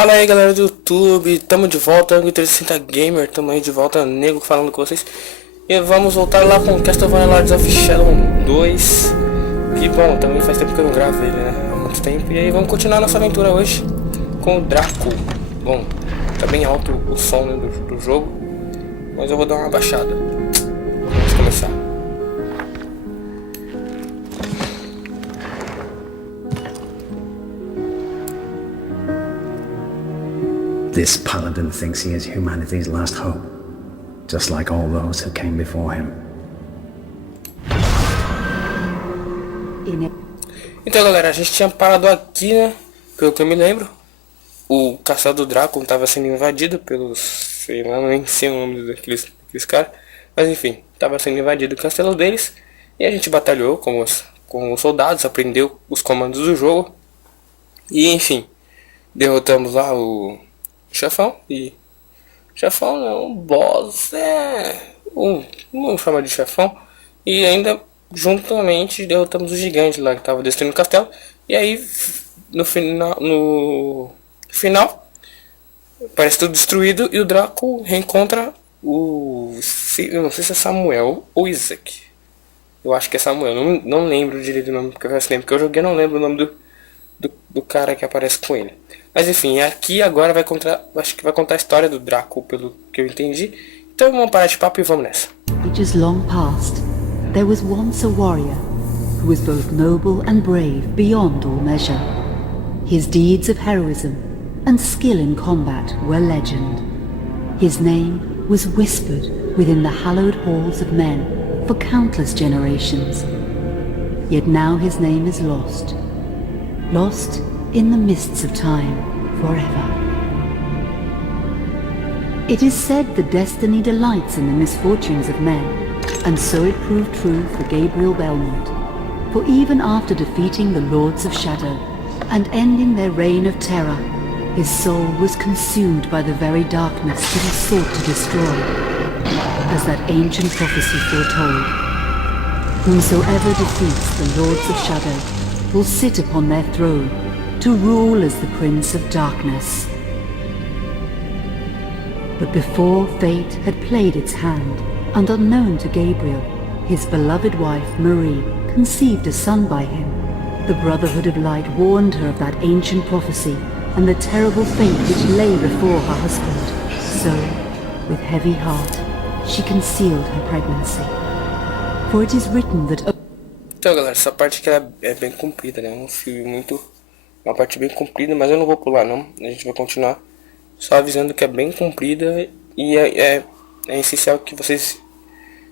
Fala aí galera do YouTube, tamo de volta, 360 Gamer, tamo aí de volta, nego falando com vocês. E vamos voltar lá com Castlevania Lords of Shadow 2. Que bom, também faz tempo que eu não gravo ele, né? Há muito tempo. E aí vamos continuar nossa aventura hoje com o Dracul. Bom, tá bem alto o som, né, do jogo, mas eu vou dar uma baixada. Vamos começar. This paladin thinks he is humanity's last hope, just like all those who came before him. Então galera, a gente tinha parado aqui, né? Pelo que eu me lembro, o castelo do Dracul estava sendo invadido pelos... sei lá, nem sei o nome daqueles caras. Mas enfim, estava sendo invadido o castelo deles. E a gente batalhou com os soldados, aprendeu os comandos do jogo. E enfim, derrotamos lá o chefão. E chefão não, boss, vamos chamar de chefão. E ainda juntamente derrotamos o gigante lá que estava destruindo o castelo. E aí no final parece tudo destruído e o Dracul reencontra eu não sei se é Samuel ou Isaac. Eu acho que é Samuel, não lembro direito do nome, porque faz tempo que eu joguei, não lembro o nome do cara que aparece com ele. Mas enfim, aqui agora acho que vai contar a história do Dracul, pelo que eu entendi. Então vamos parar de papo e vamos nessa. Ages long past, there was once a warrior who was both noble and brave beyond all measure. His deeds of heroism and skill in combat were legend. His name was whispered within the hallowed halls of men for countless generations. Yet now his name is lost in the mists of time forever. It is said that destiny delights in the misfortunes of men, and so it proved true for Gabriel Belmont. For even after defeating the Lords of Shadow and ending their reign of terror, his soul was consumed by the very darkness that he sought to destroy, as that ancient prophecy foretold. Whosoever defeats the Lords of Shadow will sit upon their throne to rule as the Prince of Darkness. But before fate had played its hand, and unknown to Gabriel, his beloved wife Marie conceived a son by him. The Brotherhood of Light warned her of that ancient prophecy and the terrible fate which lay before her husband. So, with heavy heart, she concealed her pregnancy. For it is written that... Então galera, essa parte aqui é bem comprida, né? Um filme uma parte bem comprida, mas eu não vou pular não. A gente vai continuar só avisando que é bem comprida. E é essencial que vocês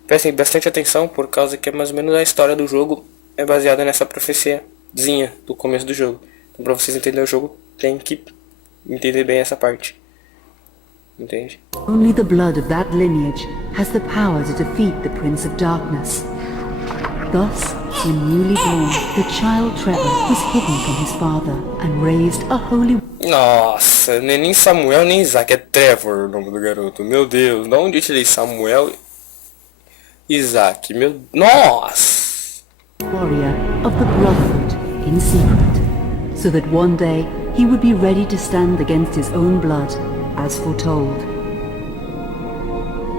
prestem bastante atenção, por causa que é mais ou menos a história do jogo é baseada nessa profeciazinha do começo do jogo. Então pra vocês entenderem o jogo, tem que entender bem essa parte. Entende? Only the blood of that lineage has the power to defeat the Prince of Darkness. Thus, when newly born, the child Trevor was hidden from his father and raised a holy... Nossa, não é nem Samuel nem Isaac, é Trevor o nome do garoto. Meu Deus, de onde eu tirei Samuel e Isaac? Nossa! Warrior of the Brotherhood in secret, so that one day he would be ready to stand against his own blood, as foretold.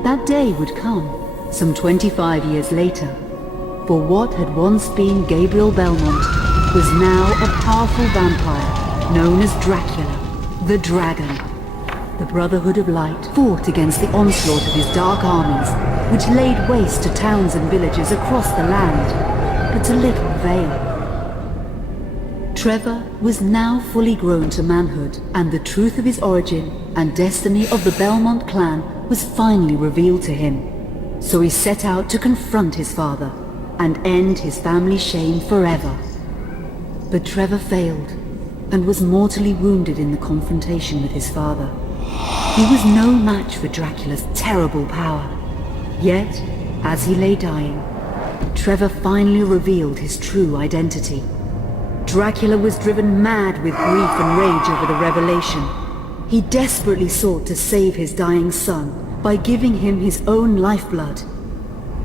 That day would come, some 25 years later, for what had once been Gabriel Belmont was now a powerful vampire known as Dracula, the Dragon. The Brotherhood of Light fought against the onslaught of his dark armies, which laid waste to towns and villages across the land, but to little avail. Trevor was now fully grown to manhood, and the truth of his origin and destiny of the Belmont clan was finally revealed to him. So he set out to confront his father and end his family's shame forever. But Trevor failed, and was mortally wounded in the confrontation with his father. He was no match for Dracula's terrible power. Yet, as he lay dying, Trevor finally revealed his true identity. Dracula was driven mad with grief and rage over the revelation. He desperately sought to save his dying son by giving him his own lifeblood.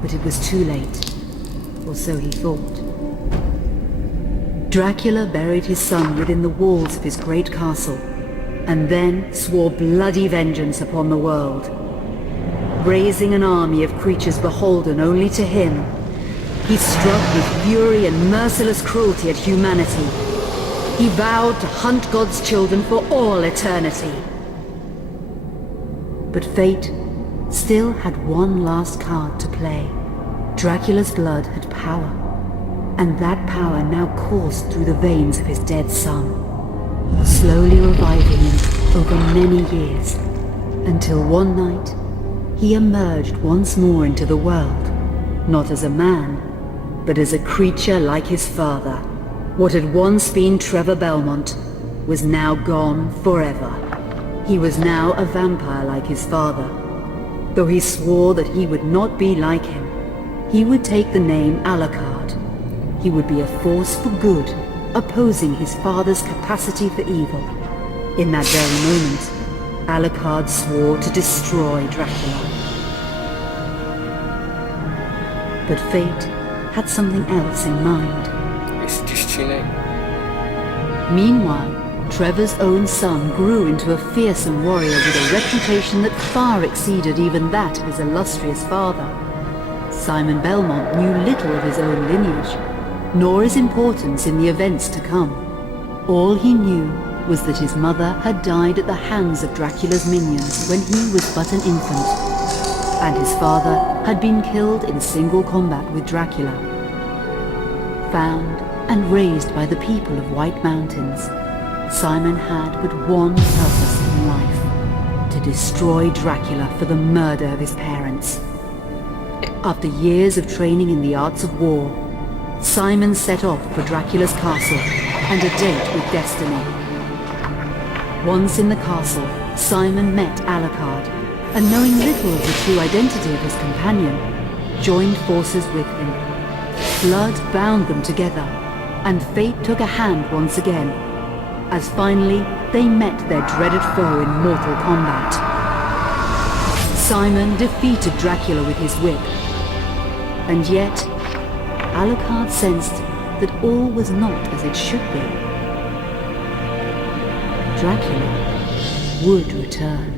But it was too late, or so he thought. Dracula buried his son within the walls of his great castle, and then swore bloody vengeance upon the world. Raising an army of creatures beholden only to him, he struck with fury and merciless cruelty at humanity. He vowed to hunt God's children for all eternity. But fate still had one last card to play. Dracula's blood had power, and that power now coursed through the veins of his dead son, slowly reviving him over many years, until one night he emerged once more into the world, not as a man, but as a creature like his father. What had once been Trevor Belmont was now gone forever. He was now a vampire like his father. Though he swore that he would not be like him, he would take the name Alucard. He would be a force for good, opposing his father's capacity for evil. In that very moment, Alucard swore to destroy Dracula. But fate had something else in mind. Esse destino aí. Meanwhile, Trevor's own son grew into a fearsome warrior with a reputation that far exceeded even that of his illustrious father. Simon Belmont knew little of his own lineage, nor his importance in the events to come. All he knew was that his mother had died at the hands of Dracula's minions when he was but an infant, and his father had been killed in single combat with Dracula. Found and raised by the people of White Mountains, Simon had but one purpose in life: to destroy Dracula for the murder of his parents. After years of training in the arts of war, Simon set off for Dracula's castle and a date with destiny. Once in the castle, Simon met Alucard, and knowing little of the true identity of his companion, joined forces with him. Blood bound them together, and fate took a hand once again, as finally they met their dreaded foe in mortal combat. Simon defeated Dracula with his whip, and yet Alucard sensed that all was not as it should be. Dracula would return.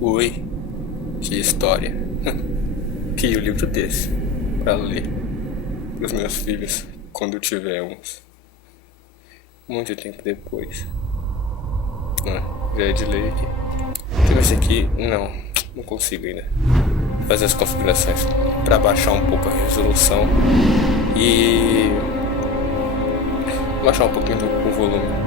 Ui, que história. Queria um livro desse pra ler pros meus filhos quando tivermos muito tempo depois. Já é de ler aqui. Esse aqui, não consigo ainda fazer as configurações para baixar um pouco a resolução e baixar um pouquinho o volume.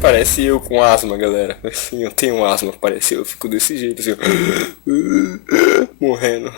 Parece eu com asma, galera. Assim, eu tenho asma, parece eu fico desse jeito, assim, morrendo.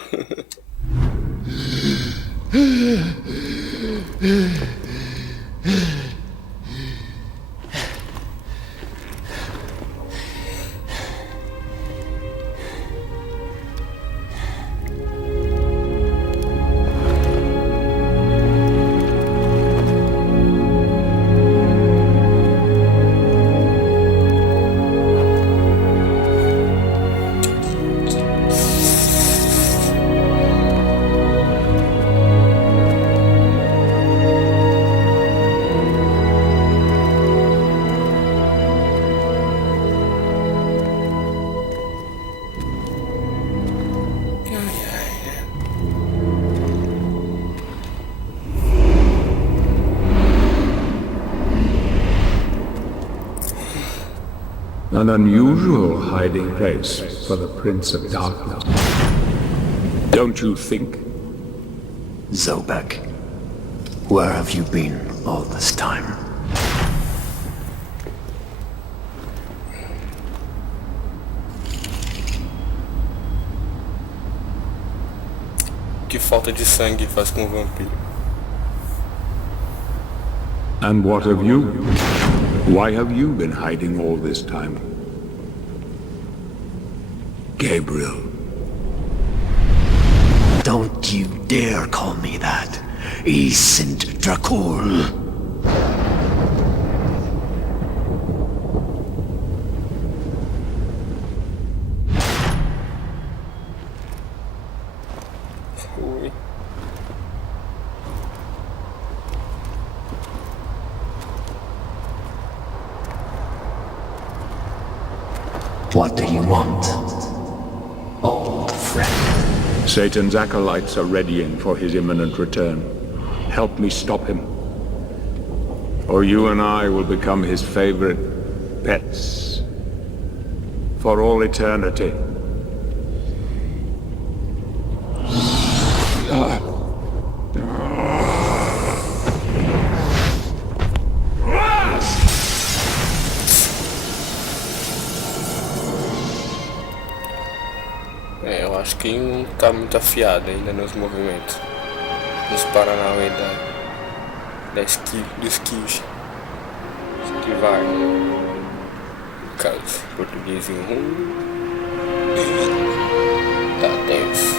An unusual hiding place for the Prince of Darkness. Don't you think? Zobek, where have you been all this time? que falta de sangue faz com o vampiro. And what of you? Why have you been hiding all this time? Gabriel. Don't you dare call me that. Saint Dracul. Ui. What do you want, old friend? Satan's acolytes are readying for his imminent return. Help me stop him, or you and I will become his favorite pets for all eternity. Eu acho que não tá muito afiado ainda nos movimentos. Nos paranauê do esquive. Esquivar. No caso, português em ruim. Tá tenso.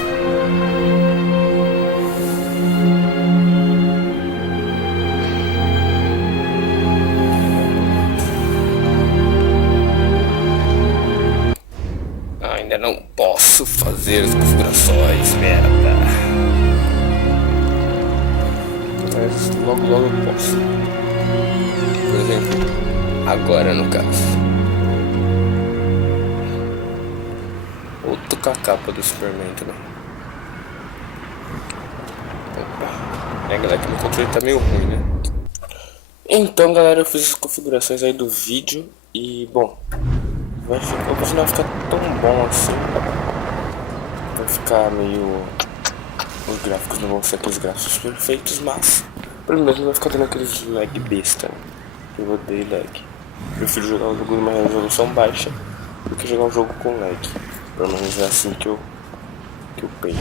Ainda não posso fazer as configurações, merda. Mas logo eu posso. Por exemplo, agora no caso. Outro com a capa do Superman também. Opa. É, galera, que meu controle tá meio ruim, né? Então, galera, eu fiz as configurações aí do vídeo. E, bom, o vídeo não vai ficar tão bom assim. Vai ficar meio... Os gráficos não vão ser aqueles gráficos perfeitos, mas pelo menos não vai ficar tendo aqueles lag besta, né? Eu odeio lag. Prefiro jogar um jogo numa resolução baixa do que jogar um jogo com lag. Pelo menos é assim que eu penso.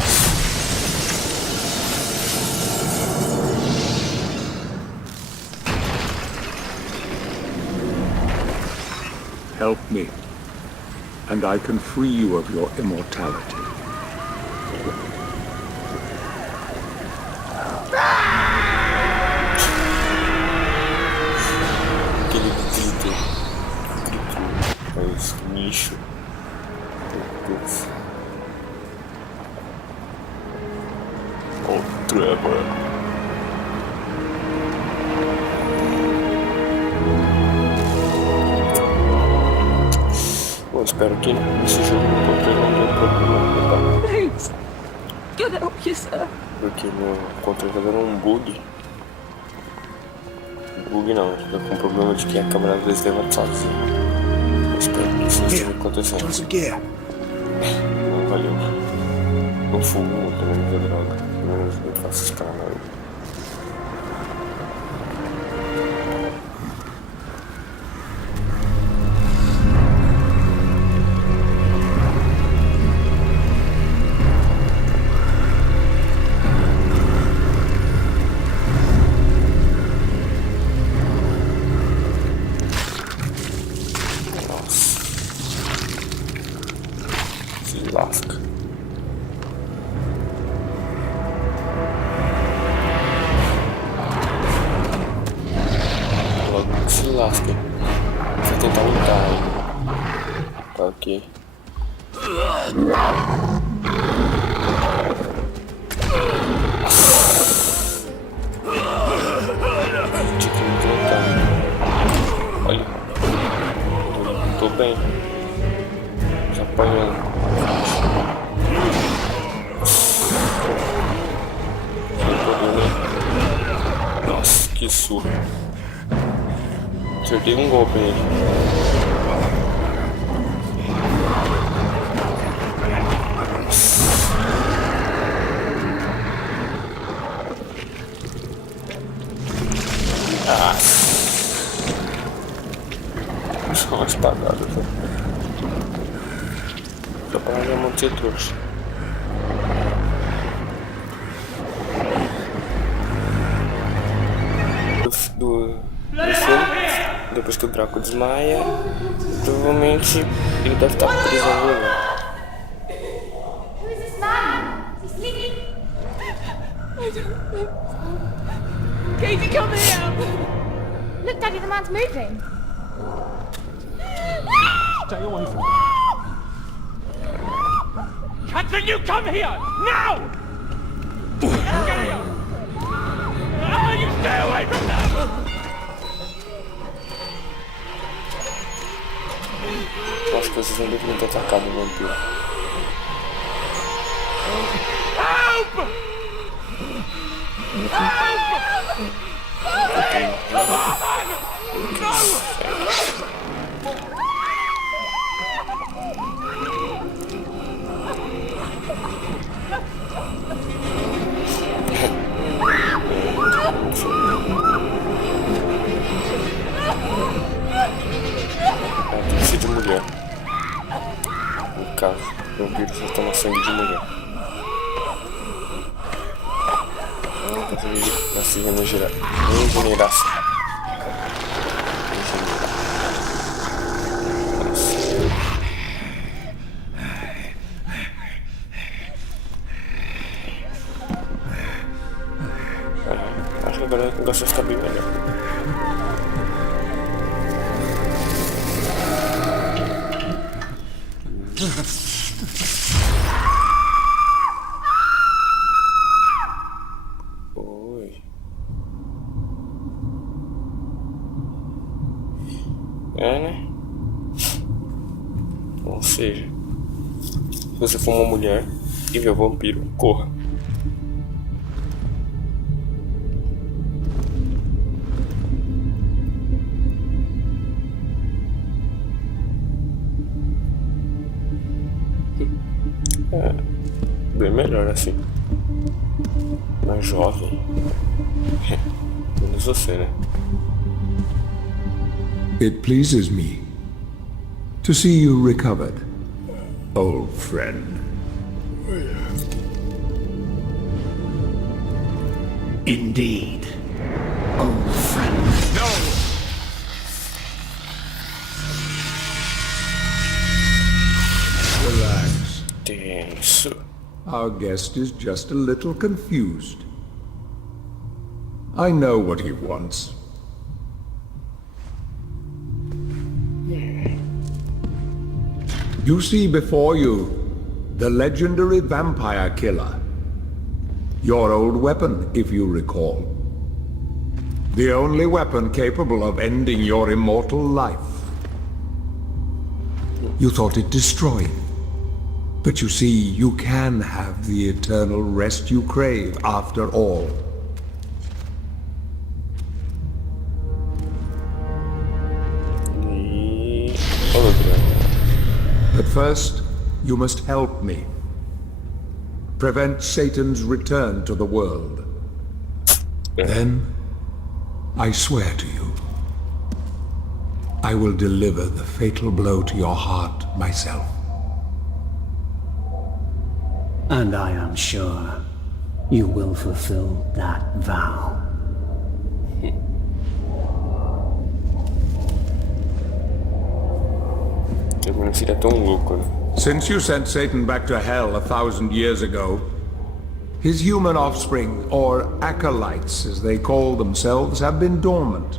Help me, and I can free you of your immortality. Aquele grito, faz nicho. Meu Deus. Oh, Trevor. Bom, espero que nesse jogo o controle não tenha problema. Please, get help you, sir. Porque meu controle tá dando um bug. Bug não, tá com problema de que a câmera às vezes levanta sozinha. Espero que isso não esteja acontecendo. Não valeu. Não fumo, pelo menos é droga. Pelo menos eu faço esse canal. Lasca. Logo que se lasca. Vou tentar lutar aí. Tá ok. Tinha que me tentar. Olha. Tô bem. Já apanhando. Nossa, que surra. Acertei um golpe nele. Ah. Só uma espadada. Só pra minha mão ser trouxa. filme, depois que o Dracul desmaia, provavelmente ele deve estar preso em algum lugar. Who is this man? Is he sleeping? I don't know. Katie, come here! Look, Daddy, the man's moving. Stay away from me. Catherine, you come here! Now! Get here! Ah, you stay away from them! Eu acho que esses zumbis vão ter atacado o vampiro. Help! Tem que ser de mulher. No caso, o vampiro só toma sangue de mulher. Pra se regenerar. Acho que agora o negócio vai ficar bem melhor. Oi. Né? Ou seja, se você for uma mulher e ver o vampiro, corra. Bem melhor assim. Mais jovem. Menos você, né? It pleases me to see you recovered, old friend. Indeed, old friend. Relax. Tenso. Our guest is just a little confused. I know what he wants. You see before you the legendary vampire killer. Your old weapon, if you recall. The only weapon capable of ending your immortal life. You thought it destroyed. But you see, you can have the eternal rest you crave after all. But first, you must help me. Prevent Satan's return to the world. Then, I swear to you, I will deliver the fatal blow to your heart myself. And I am sure you will fulfill that vow. Since you sent Satan back to hell 1,000 years ago, his human offspring, or acolytes as they call themselves, have been dormant.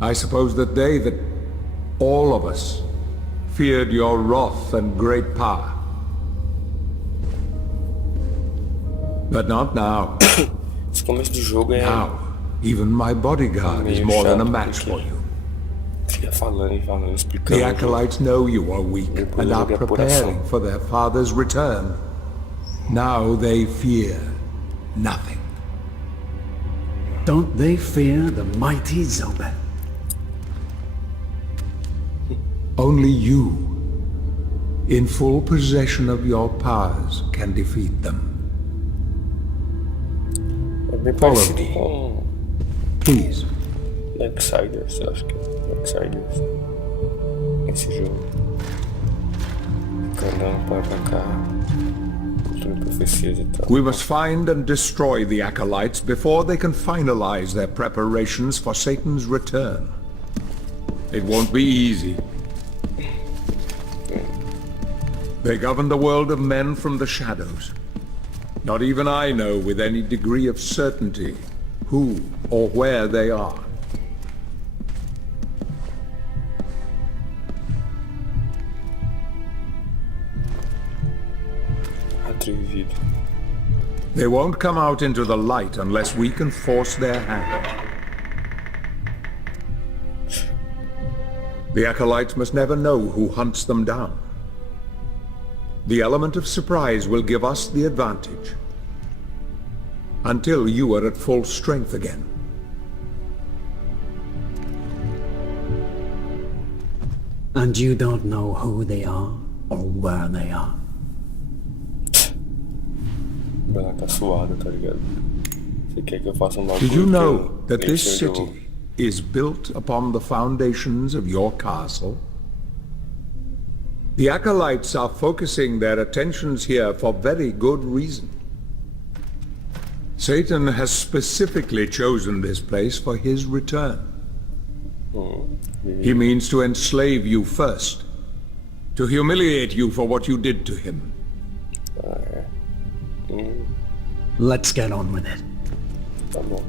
I suppose that all of us, feared your wrath and great power. But not now. Esse começo do jogo é Now, even my bodyguard is more than a match for you. fica falando e falando, The explicando. acolytes know you are weak and are preparing for their father's return. Now they fear nothing. Don't they fear the mighty Zobet? Only you, in full possession of your powers, can defeat them. É bem Follow parecido me. com Please. Darksiders, eu acho que é Darksiders. Esse jogo. Fica andando pra cá. Controle profecias e tal. We must find and destroy the acolytes before they can finalize their preparations for Satan's return. It won't be easy. They govern the world of men from the shadows. Not even I know with any degree of certainty who or where they are. Atrevido. They won't come out into the light unless we can force their hand. The acolytes must never know who hunts them down. The element of surprise will give us the advantage. Until you are at full strength again. And you don't know who they are or where they are. Ela tá suada, tá ligado? Você quer que eu faça um bagulho? Did you que know eu that nem this sei onde eu vou? city is built upon the foundations of your castle? The acolytes are focusing their attentions here for very good reason. Satan has specifically chosen this place for his return. He means to enslave you first, to humiliate you for what you did to him. Let's get on with it. Tá bom.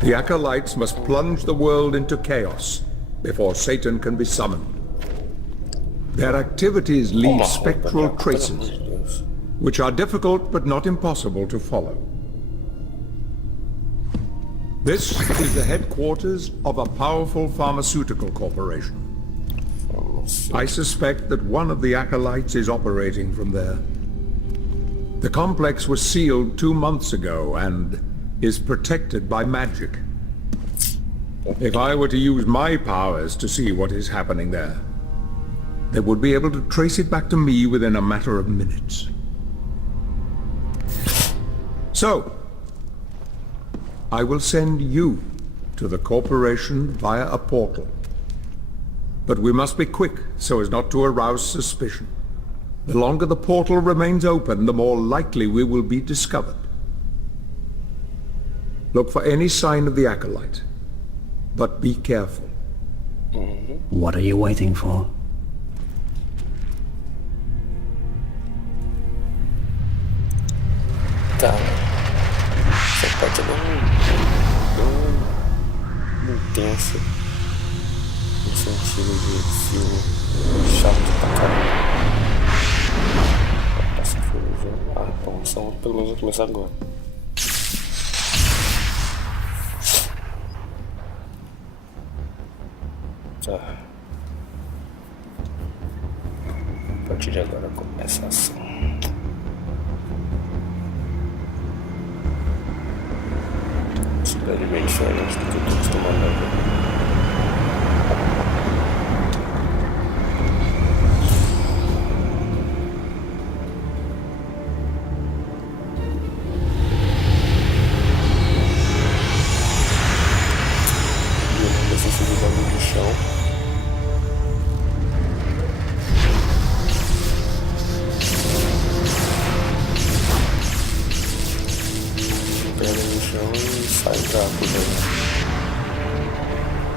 The acolytes must plunge the world into chaos before Satan can be summoned. Their activities leave spectral traces, which are difficult but not impossible to follow. This is the headquarters of a powerful pharmaceutical corporation. I suspect that one of the acolytes is operating from there. The complex was sealed 2 months ago and is protected by magic. If I were to use my powers to see what is happening there, they would be able to trace it back to me within a matter of minutes. So, I will send you to the corporation via a portal. But we must be quick so as not to arouse suspicion. The longer the portal remains open, the more likely we will be discovered. Look for any sign of the acolyte, but be careful. What are you waiting for? Tá. Essa parte é bem intensa. No sentido de filme chato pra caramba. Essa foi a promoção, pelo menos vai começar agora. Tá. A partir de agora começa a ação. Cidade bem diferente do que eu tô acostumado a ver.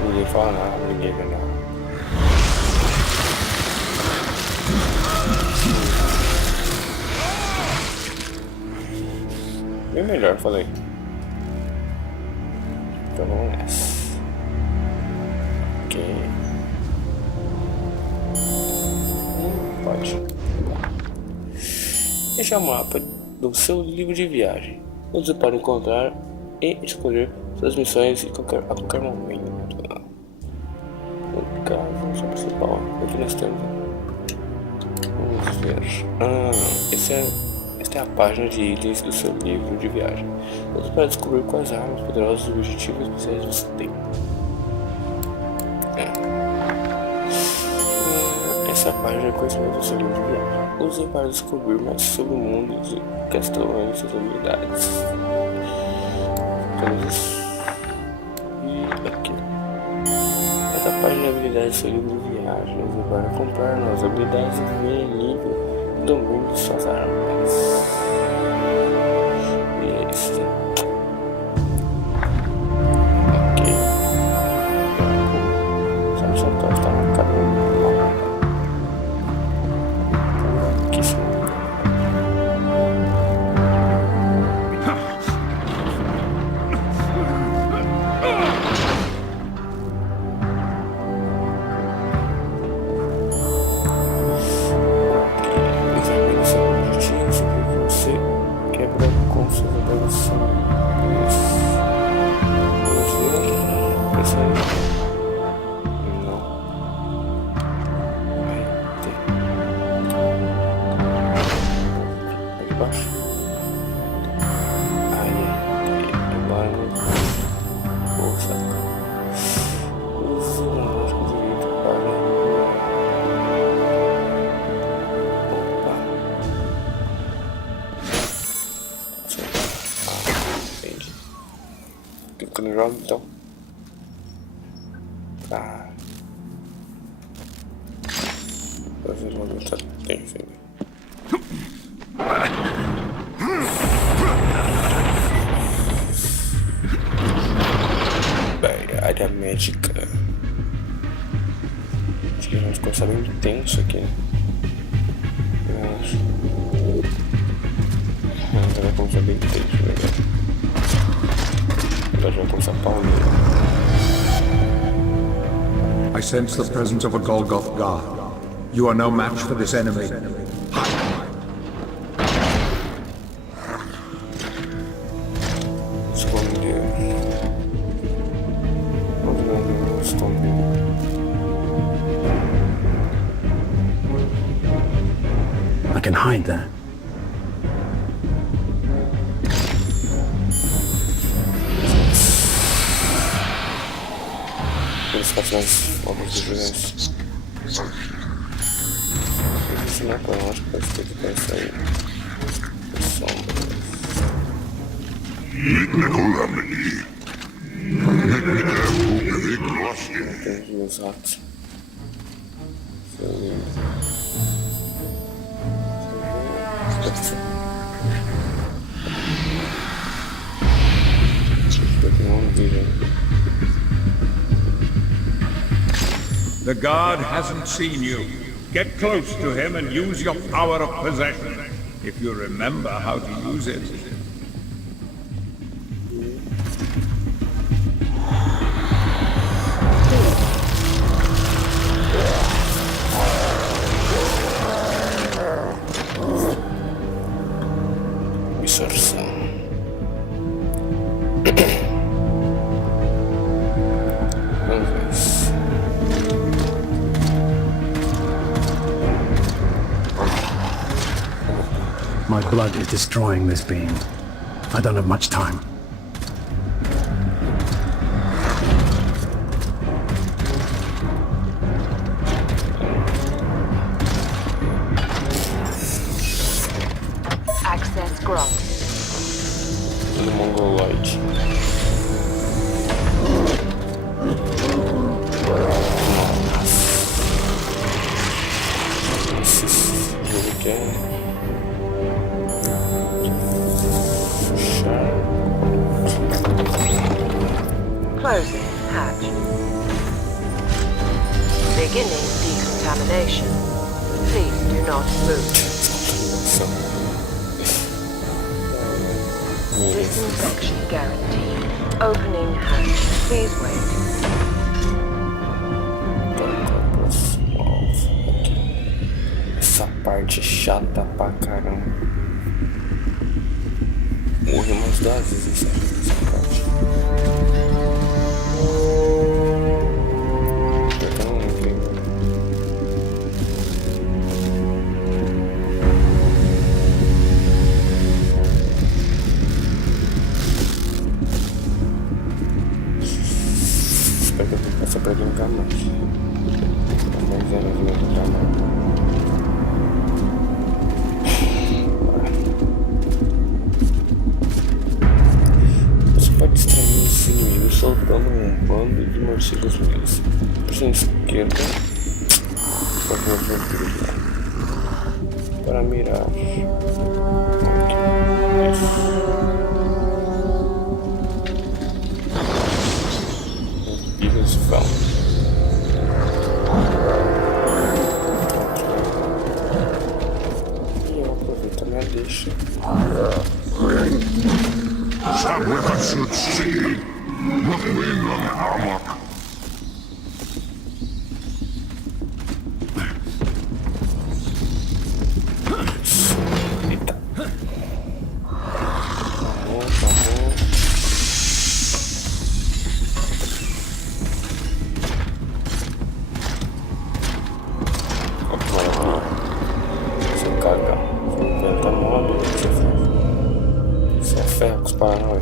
Ninguém fala nada, ninguém vê nada. Bem melhor, falei. Então vamos nessa. Ok. Pode. Este é o mapa do seu livro de viagem, onde você pode encontrar e escolher suas missões a qualquer momento. No caso, missão principal. Aqui nós temos. Vamos ver. Esta é a página de itens do seu livro de viagem. Você pode descobrir quais armas poderosas e objetivos especiais você tem. Essa Essa página é conhecimento do seu livro de viagem. Use para descobrir mais sobre o mundo de Castlevania e suas habilidades. E aqui. Essa página de habilidades do seu livro de viagem. Use para comprar novas habilidades e ver nível do domínio de suas armas. E é isso. Ok. Sabe só que está na cara do no jogo, então. Ah. Fazer uma luta tensa, né? Bem, área médica. Acho que vamos começar bem tenso aqui, né? Vai começar bem tenso, né? I sense the presence of a Golgoth guard. You are no match for this enemy. I can hide there. As obras de violência. Existe uma coisa, acho que pode ter que pensar aí. Sombras. Tem os ratos. The guard hasn't seen you. Get close to him and use your power of possession, if you remember how to use it. My blood is destroying this being. I don't have much time. Access granted. The Mongoloid. Closing hatch. Beginning decontamination. Please do not move. Disinfection guaranteed. Opening hatch. Please wait. Essa parte chata pra caramba. Morri umas 2 vezes essa parte. Espero que eu possa brincar mais. Mais anos eu vou brincar mais. artigos meus. Puxando esquerda. Para mirar. Eles vão. E eu aproveito a minha deixa. Eita. Vamos. Se eu cagar, vou inventar modo. Você é ferro com os paranoia.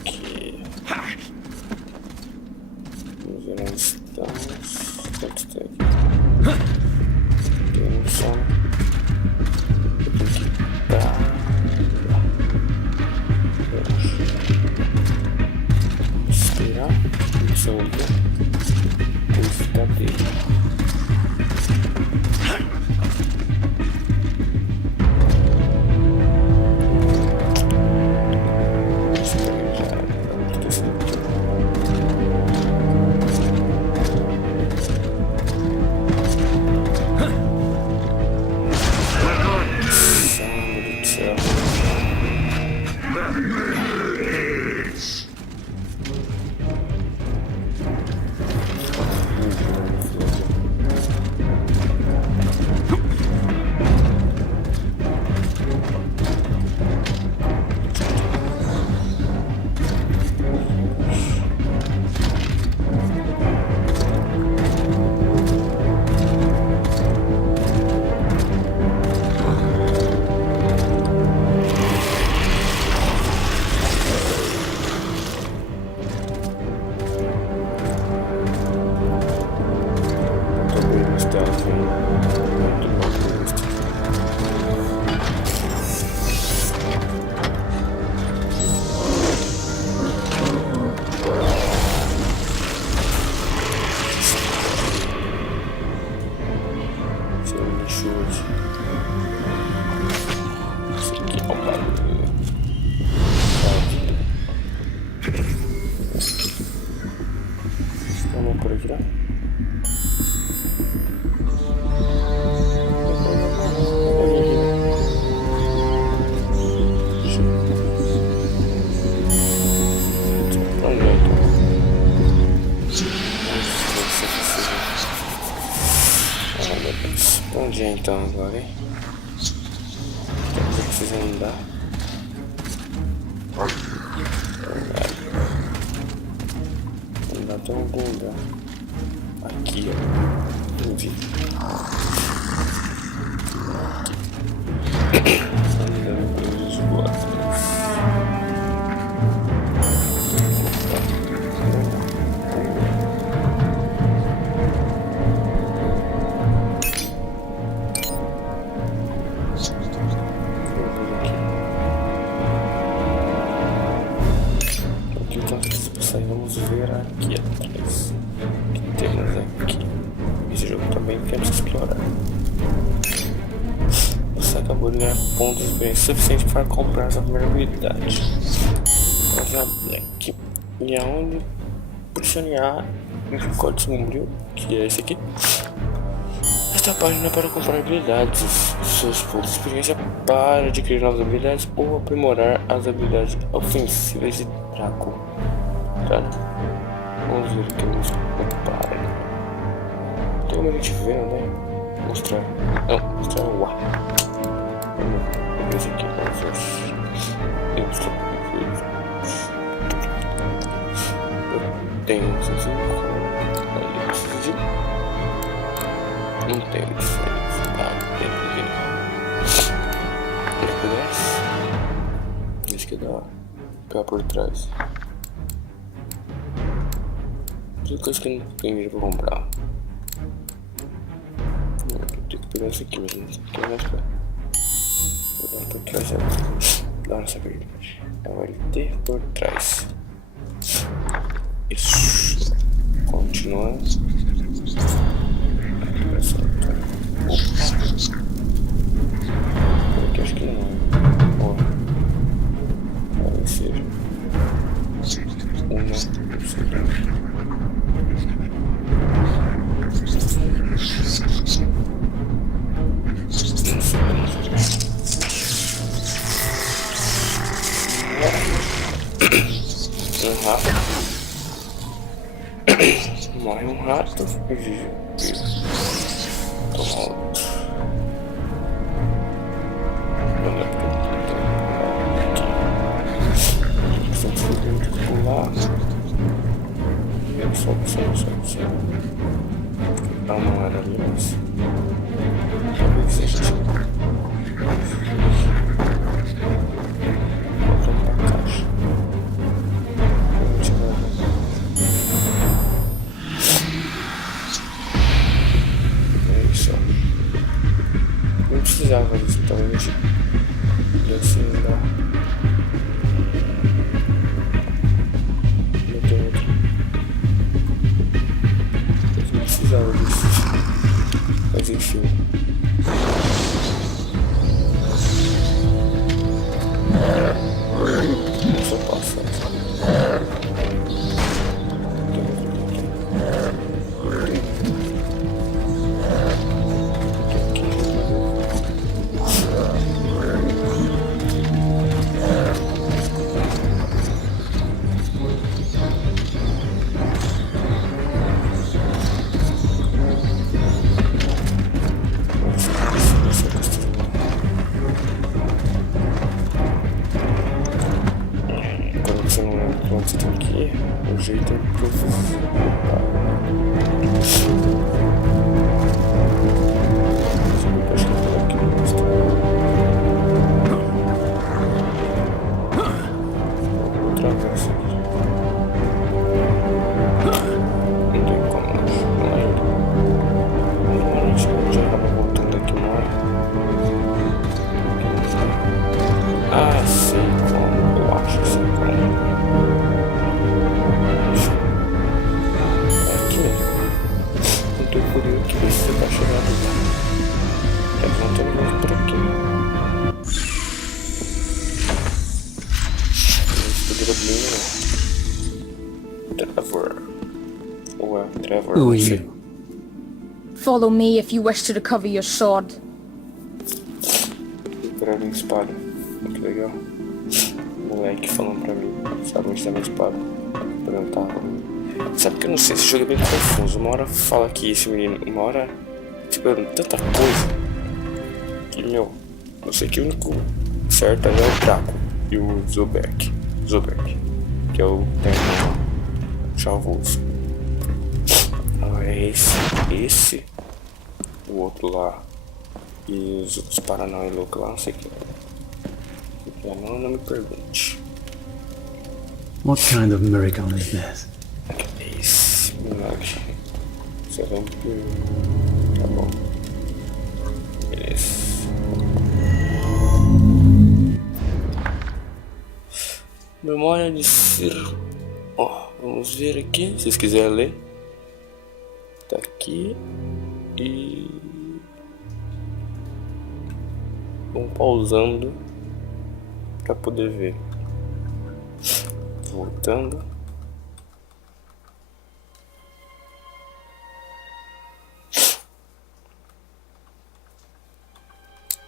Aqui. Vamos ver onde estamos. Quanto tem aqui? Tem um sono. Eu tenho que dar. Esperar. Isso é o que? Ficar dele. Isso aqui é um barulho. Vamos por aqui, né? Onde é então agora, hein? Eu preciso andar. Andar até algum lugar. Aqui, ó. Não vi. Andando pelos esgotos. Vamos ver aqui atrás o que temos aqui. Esse jogo também temos que explorar. Você acabou de ganhar pontos bem suficientes para comprar essa primeira habilidade. Vamos abrir aqui. E aonde pressionar o código sombrio, que é esse aqui. Esta página é para comprar habilidades, seus pontos de experiência para adquirir novas habilidades ou aprimorar as habilidades ofensivas de Dracul. Vamos ver o que vamos comprar. Tem como a gente ver, né? Mostrar. Não, mostrar o ar. Vamos ver esse aqui. Vamos ver. Eu tenho esse aqui. Aí eu preciso de. Não tenho isso. Depois. Isso que dá. Pegar por trás. Coisa que eu não tenho dinheiro pra comprar. Eu tenho que pegar isso aqui, mas isso aqui é mais caro. Vou dar por trás. Dá essa verdade. É o LT por trás. Isso. Continuando. Aqui acho que não. Ó. Pode ser. Uma. Não sei. Um rato. Morre um rato e vive. Toma outro. Olha aqui. Só pular. Só. Dá uma hora ali, mas. Talvez seja. Voltando pra caixa. Não precisava disso, talvez pudesse andar. Não tem outro. Eu não precisava disso. Mas enfim. Eu só passo. Quando você não lembra pra onde você tem que ir, o jeito é profecia. Acho que é por aqui. Outra vez aqui. Não tem como não é ele. Normalmente a gente acaba voltando aqui uma hora. Ah, sei como. Eu acho que sei como. É aqui mesmo. Não tô curioso que você tá chegando lá. Eles vão ter muito por aqui. Trevor. Ou é Trevor? Who Não are sei. you? Follow me if you wish to recover your sword. Recuperar minha espada. Que legal. O moleque falando pra mim. Sabe onde tá minha espada? Perguntava. Sabe que eu não sei, esse jogo é bem confuso. Uma hora fala que esse menino. Uma hora. Tipo, tanta coisa. Que meu. Eu sei que o único certo é o Dracul e o Zoberk. Que é o tema chavoso. Ah, é esse. O outro lá. E os outros paranoia loucos lá, não sei o que. Não me pergunte. What kind of miracle is this? Esse milagre. Você vai me perguntar. Tá bom. Beleza. Memória de ser. Ó, vamos ver aqui. Se vocês quiserem ler. Tá aqui. E. Vamos pausando pra poder ver. Voltando.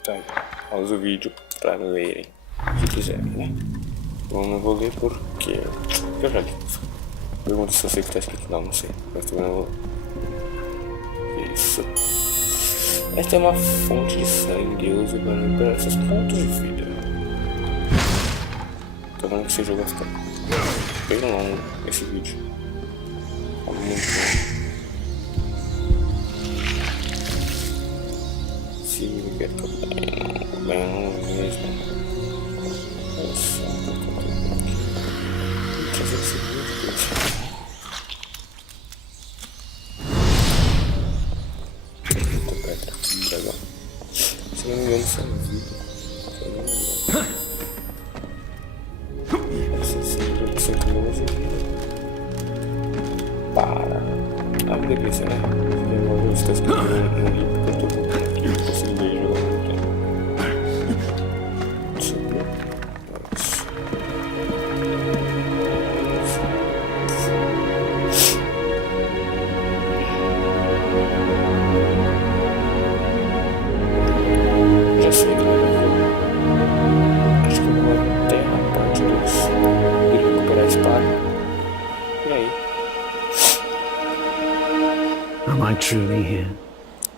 Tá aí. Pausa o vídeo pra lerem. Se quiserem, né? Eu não vou ler porque eu já li. Pergunta se eu sei o que tá escrito. Não sei. Mas também não vou. Isso. Esta é uma fonte de sangue. Eu uso para recuperar esses pontos de vida. Tô vendo que esse jogo vai ficar bem longo esse vídeo. Tá muito bom. Se eu quero bem longo mesmo. Olha só, vou trazer esse vídeo. Se não me engano, isso é vida. Se não me engano. Essa é 100 quilos e vida.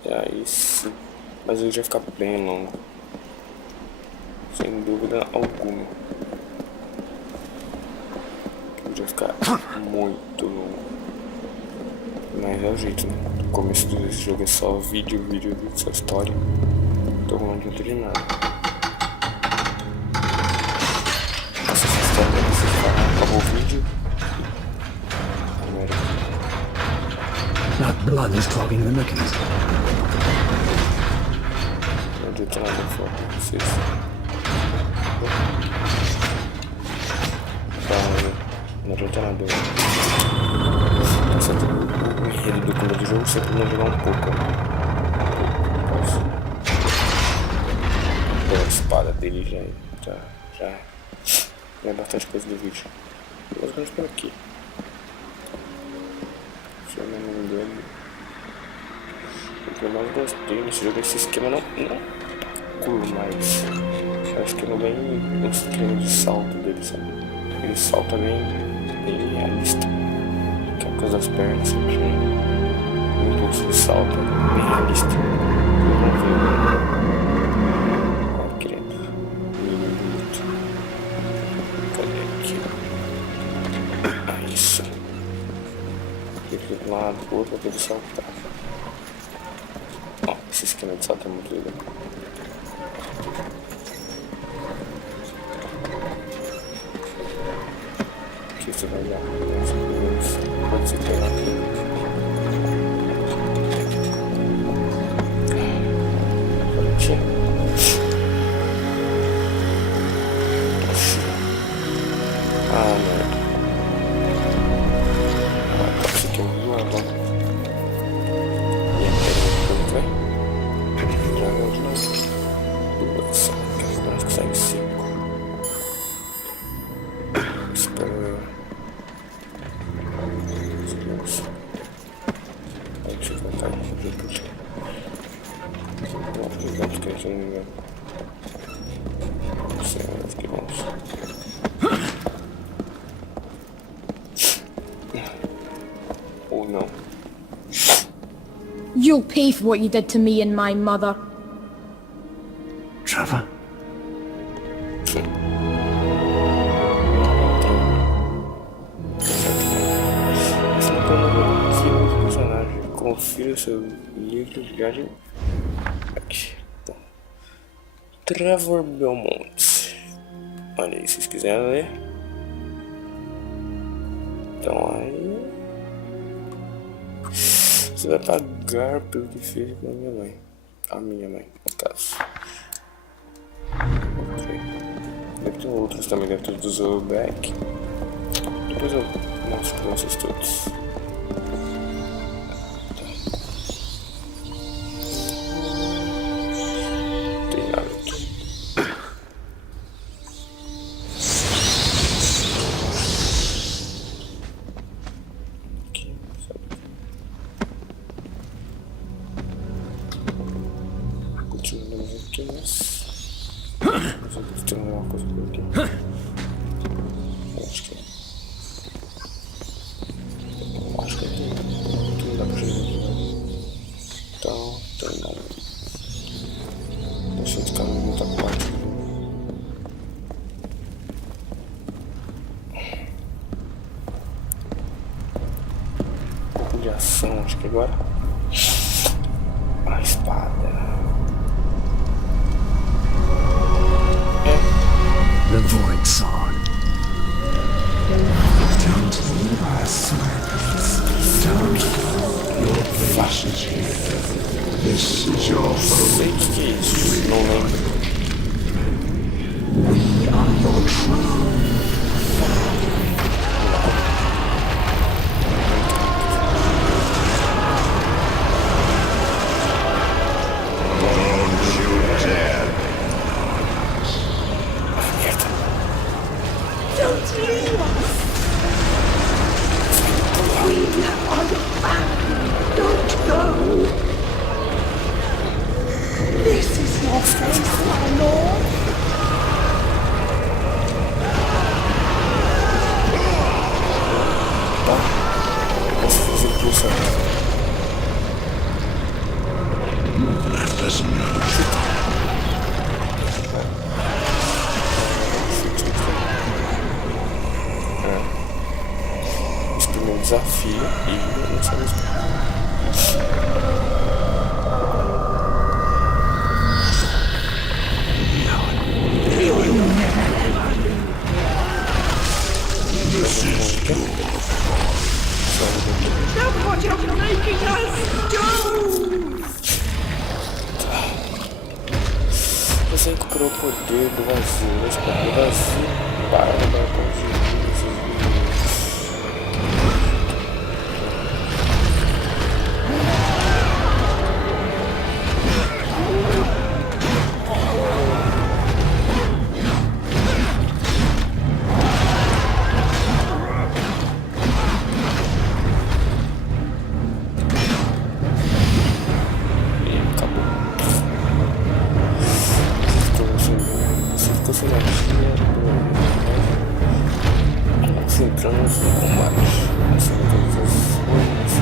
Aí sim. Mas ele já fica bem longo. Sem dúvida alguma. Ele vai ficar muito longo. Mas é o jeito, né? No começo desse jogo é só vídeo, só história. Então não adianta de nada. Essa história você fala, acabou o vídeo. That blood is clogging the mechanism. Não adianta nada falar com vocês. Não adianta nada. O enredo do começo do jogo sempre não jogar um pouco. A espada dele já é bastante coisa do vídeo. Mas vamos por aqui. Deixa eu ver o nome dele. O que eu mais gostei nesse jogo é esse esquema não curvo, mas acho que eu não bem o esquema de salto dele, sabe? Ele salta bem realista. Que é por causa das pernas, sempre o impulso de salto é bem realista. Vamos ver. Do lado, do outro, pra poder saltar. Ó, esse esquema de salto é muito legal. Aqui você vai olhar pode ser pegar aqui. Bonitinho. Ah, merda. Espero. Deixa eu colocar aqui no jeito. Não, porque eu acho que eu não me engano. Não sei, acho que vamos. Ou não. You'll pay for what you did to me and my mother. Trevor? Confira o seu livro de viagem. Aqui. Bom. Trevor Belmont. Olha aí, se vocês quiserem ler. Então aí você vai pagar pelo que fez com a minha mãe. A minha mãe, no caso. Ok. Deve ter outros também, deve ter do Zoroback. Depois eu mostro pra vocês todos. Mas eu devo ter uma coisa por aqui. Acho que aqui não dá pra chegar aqui. Então, tem não. Deixa eu ficar em outra parte. Um pouco de ação, acho que agora. A espada. The Void Sword. Don't leave our swords. Don't go. Your place is here. This is your home. We are your true. Don't you dare. Don't leave us! We are your family. Don't go! This is your place, my lord. Esse primeiro desafio e não sabemos. What you're making us do! Você recuperou o poder do vazio. Esse poder vazio para o balcão de luzes. Entramos no combate. Assim, todas as formas,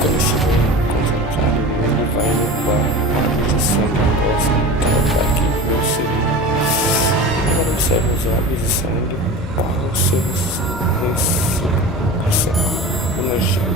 quando estiver concentrado, ele vai levar a direção do negócio. Aqui você agora observa os olhos de sangue para os seus energia.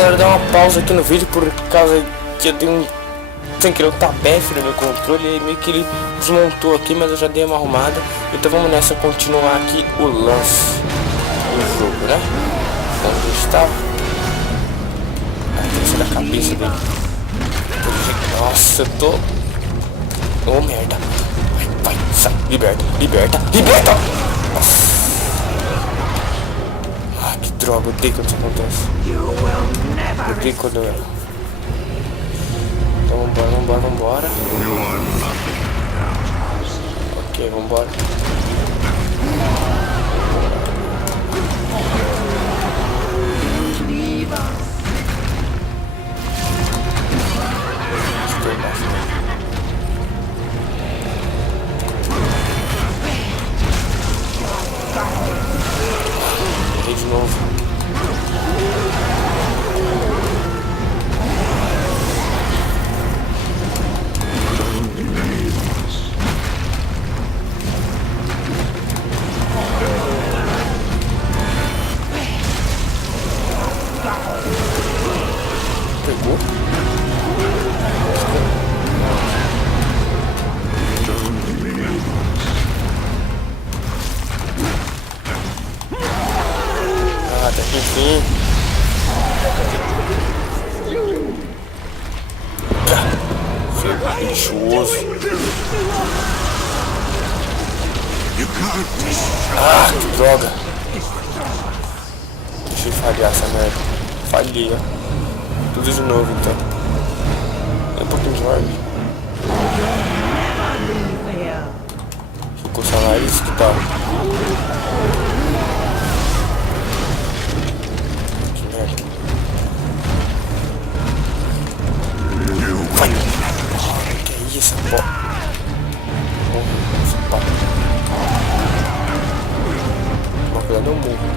galera, dar uma pausa aqui no vídeo por causa que eu tenho sem querer o tabef no meu controle e meio que ele desmontou aqui, mas eu já dei uma arrumada. Então vamos nessa, continuar aqui o lance do jogo, né? Onde estava? Tem que ser da cabeça dele. Nossa, eu tô... Oh, merda. Vai, sai, liberta, liberta, liberta! Nossa. Ah, que droga, eu odeio quando isso acontece. Eu odeio quando eu... Então vambora, vambora, vambora. Ok, vambora. Errei de novo. Pegou? Ah, até que enfim. Lixoso. Ah, que droga. Deixa eu falhar essa merda. Falhei, ó. Tudo de novo, então. É um pouquinho de orbe. Ficou só lá isso que tá. Que merda. Vai. Que é isso, pô? Essa pá. Uma coisa não morro.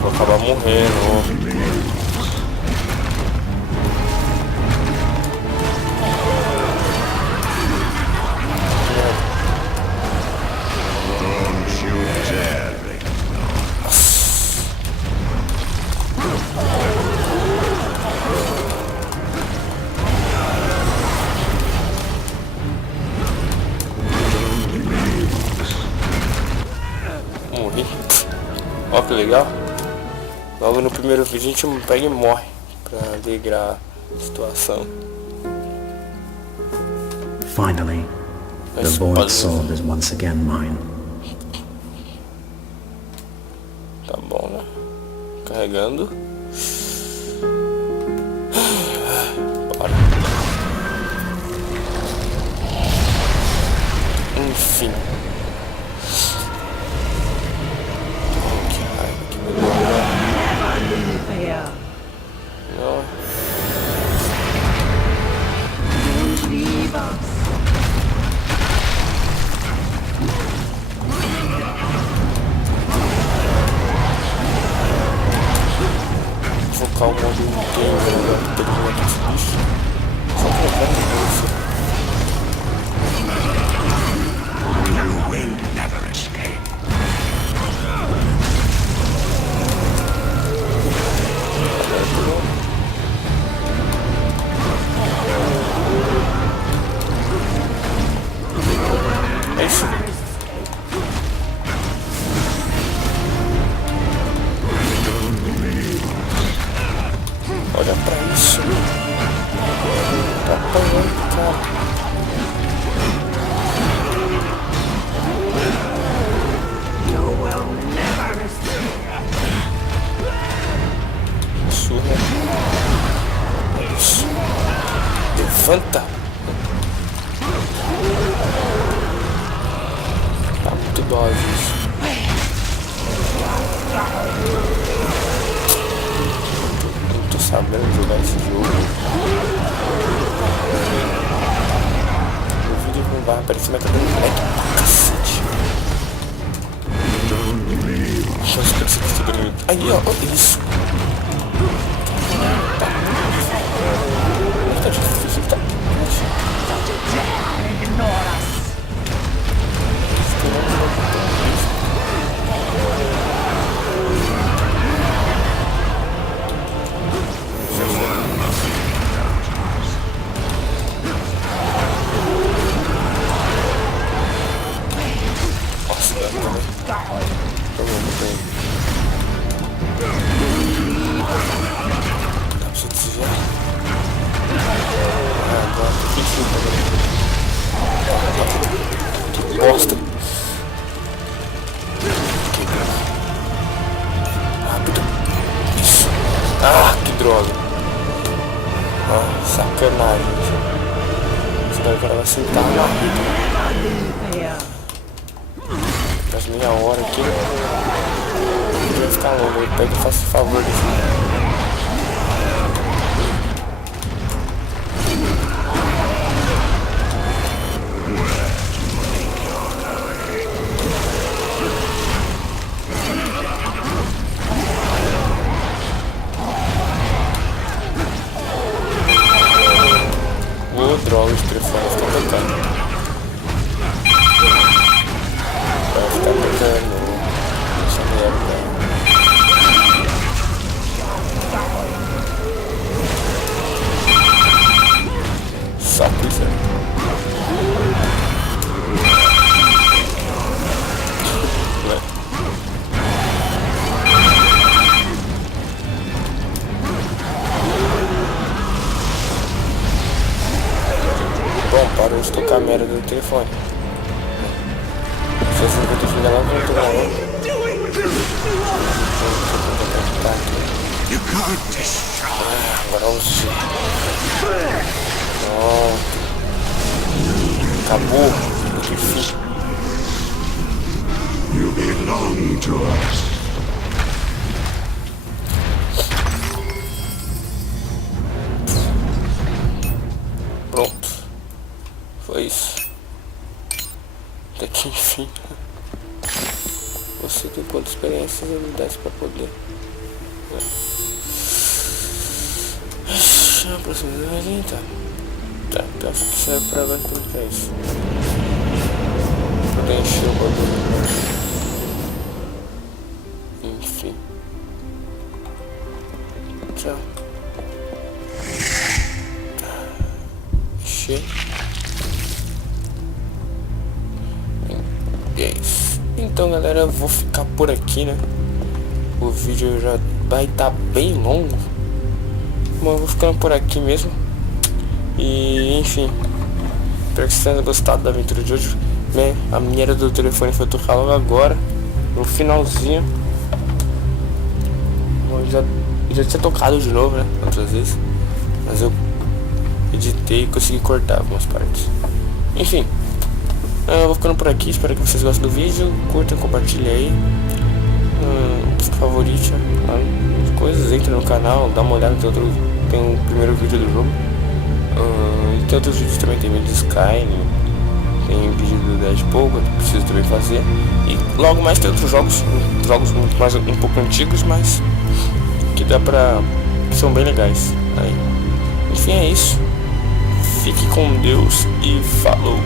Vou acabar morrendo. Morri. Ó que legal. Logo no primeiro vídeo a gente pega e morre pra alegrar a situação. Finally, the void sword is once again mine. Tá bom, né? Carregando. Bora. Enfim. Focar o modo inteiro agora pra poder jogar esse bicho. Só que eu quero isso. You will never escape. É isso. Olha pra isso. Tá apanhando, cara. Surra. Isso. Levanta. Tá muito dose isso. Não tô sabendo jogar esse jogo. No vídeo não vai aparecer, mas tá dando lag pra cacete. Deixa eu ver se eu consigo. Aí, ó, olha isso. Que bosta. Rápido. Isso. Ah, que droga. Ah, sacanagem. Esse cara vai sentar na vida. Faz meia hora aqui. Vai ficar longo. Ele pega e faça o favor desse. Droga, os telefones estão tocando. Vai ficar tocando. Essa merda. Saco isso aí. Bom, parou de tocar a merda do telefone. Se você não ter filho lá, não tô gravando. Agora eu sei. Acabou. Que fim. You belong to us. Pronto. Foi isso. Até que enfim. Você tem quantas experiências e habilidades para poder. Aproximadamente tá. Tá, acho que serve pra bastante pra isso. Pra encher o bagulho. Enfim. Tchau. Encher. Então galera, eu vou ficar por aqui, né? O vídeo já vai estar bem longo. Mas eu vou ficando por aqui mesmo. E enfim, espero que vocês tenham gostado da aventura de hoje, né? A minha do telefone foi tocar logo agora, no finalzinho. Eu já tinha tocado de novo, né? Outras vezes. Mas eu editei e consegui cortar algumas partes. Enfim, eu vou ficando por aqui, espero que vocês gostem do vídeo. Curtam, compartilhem aí, favorite as coisas, entre no canal, dá uma olhada, tem um primeiro vídeo do jogo. E tem outros vídeos também, tem vídeo de Sky, tem vídeo do Deadpool, que eu preciso também fazer. E logo mais tem outros jogos muito mais, um pouco antigos, mas que dá pra... que são bem legais. Aí, enfim, é isso. Fique com Deus e falou!